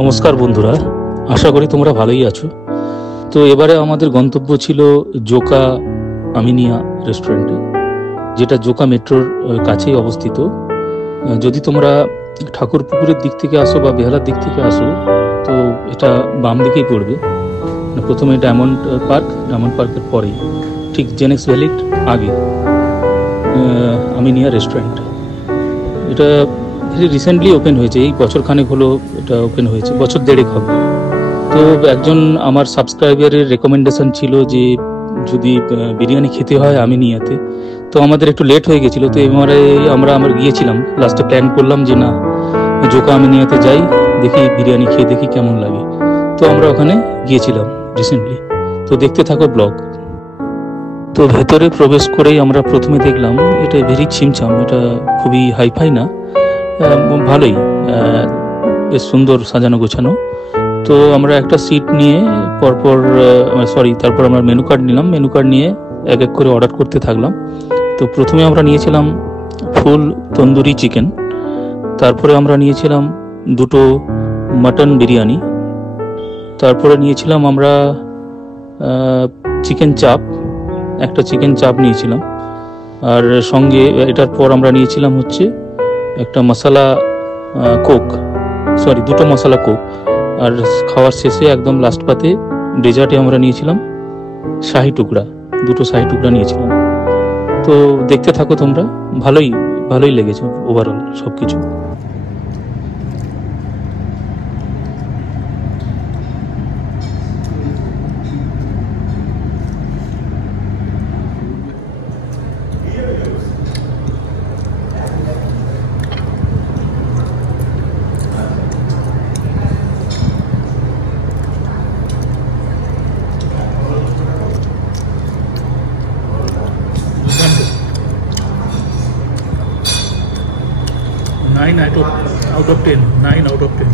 নমস্কার বন্ধুরা, আশা করি তোমরা ভালোই আছো। তো এবারে আমাদের গন্তব্য ছিল জোকা আমিনিয়া রেস্টুরেন্টে, যেটা জোকা মেট্রোর কাছেই অবস্থিত। যদি তোমরা ঠাকুরপুকুরের দিক থেকে আসো বা বেহালার দিক থেকে আসো, তো এটা বাম দিকেই পড়বে। প্রথমে ডায়মন্ড পার্কের পরেই, ঠিক জেনেক্স ভ্যালির আগে আমিনিয়া রেস্টুরেন্ট। এটা রিসেন্টলি ওপেন হয়েছে, এই বছর খানেক হলো এটা ওপেন হয়েছে, বছর দেড়েক হবে। তো একজন আমার সাবস্ক্রাইবারের রেকমেন্ডেশন ছিল যে যদি বিরিয়ানি খেতে হয় আমিনিয়াতে, তো আমাদের একটু লেট হয়ে গেছিলো। তো এবারে আমরা গিয়েছিলাম, লাস্টে প্ল্যান করলাম যে না, জোকা আমিনিয়াতে যাই, দেখি বিরিয়ানি খেয়ে দেখি কেমন লাগে। তো আমরা ওখানে গিয়েছিলাম রিসেন্টলি। তো দেখতে থাকো ব্লগ। তো ভেতরে প্রবেশ করেই আমরা প্রথমে দেখলাম এটা ভেরি ছিমছাম, এটা খুবই হাইফাই না, ভালোই, বেশ সুন্দর সাজানো গোছানো। তো আমরা একটা সিট নিয়ে তারপর আমরা মেনু কার্ড নিলাম। মেনু কার্ড নিয়ে এক এক করে অর্ডার করতে থাকলাম। তো প্রথমে আমরা নিয়েছিলাম ফুল তন্দুরি চিকেন, তারপরে আমরা নিয়েছিলাম দুটো মাটন বিরিয়ানি, তারপরে নিয়েছিলাম আমরা চিকেন চাপ, একটা চিকেন চাপ নিয়েছিলাম। আর সঙ্গে এটার পর আমরা নিয়েছিলাম হচ্ছে একটা মশলা কোক, দুটো মশলা কোক। আর খাওয়ার শেষে একদম লাস্ট পাতে ডেজার্টে আমরা নিয়েছিলাম দুটো শাহী টুকরা নিয়েছিলাম। তো দেখতে থাকো তোমরা, ভালোই লেগেছে ওভারঅল সব কিছু। Out of 10, 9 out of 10.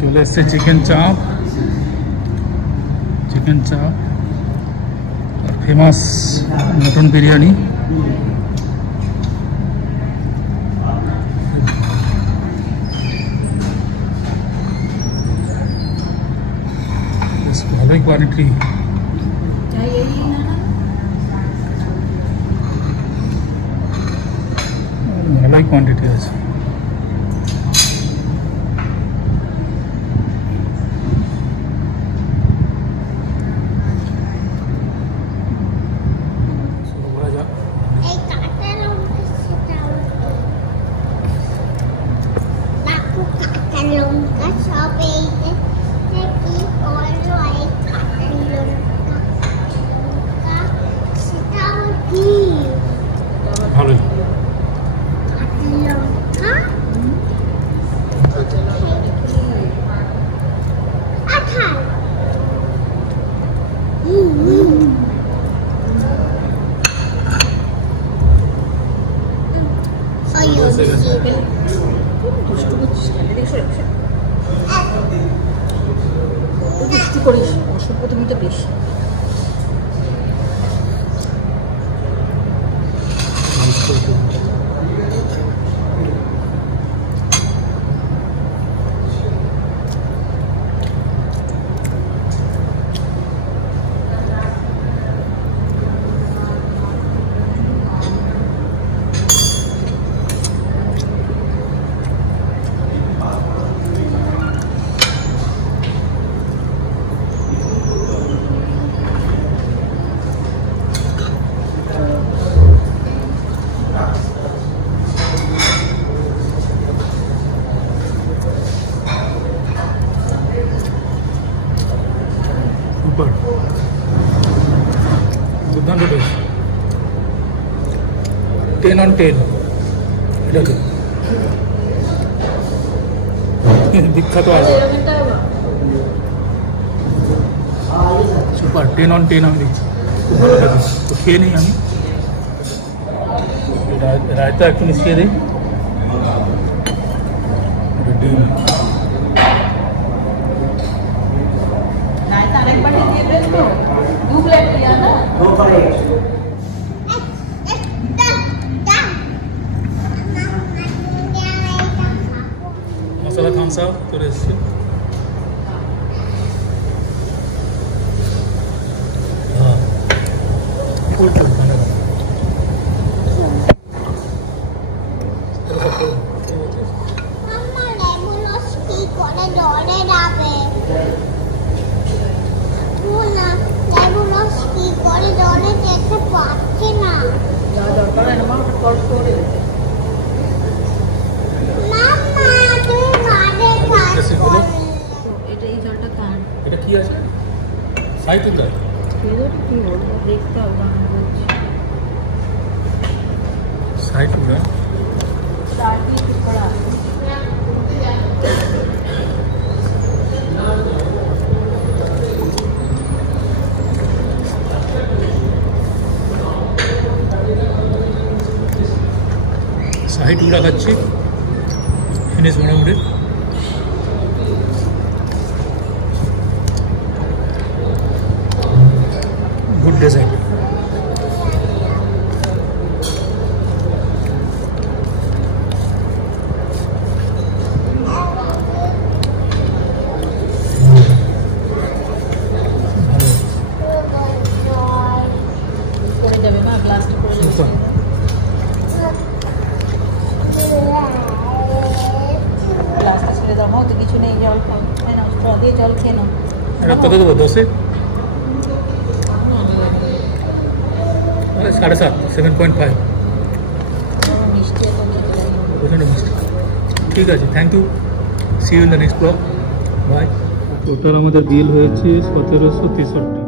চলে এসছে চিকেন চাপ আর ফেমাস মটন বিরিয়ানি। ভালোই কোয়ালিটি, ভালোই কোয়ান্টিটি আছে। বেশি দুর্দান্ত টেস্ট, 10 on 10। বিখ্যাত আছে, সুপার, 10 on 10 আমি দিচ্ছি, খুব ভালো থাকে। তো খেয়ে নিই আমি, রায়তা একটু মিশিয়ে দিই। ডিম नहीं तो अनेक बार दिए थे तो 2 प्लेट दिया ना 2 प्लेट मसाला खामसा तो रेसिपी हाँ फुल फुल खाने का এটা কি আছে সাইড উদ্ধার देखता होगा साइड उधर साइड उड़ा खाচ্ছি ফিনিশ মোটামুটি गुड डेजर्ट কত দেবো 10 7.5 7.5 ঠিক আছে thank you see you in the next blog bye total আমাদের বিল হয়েছে 1763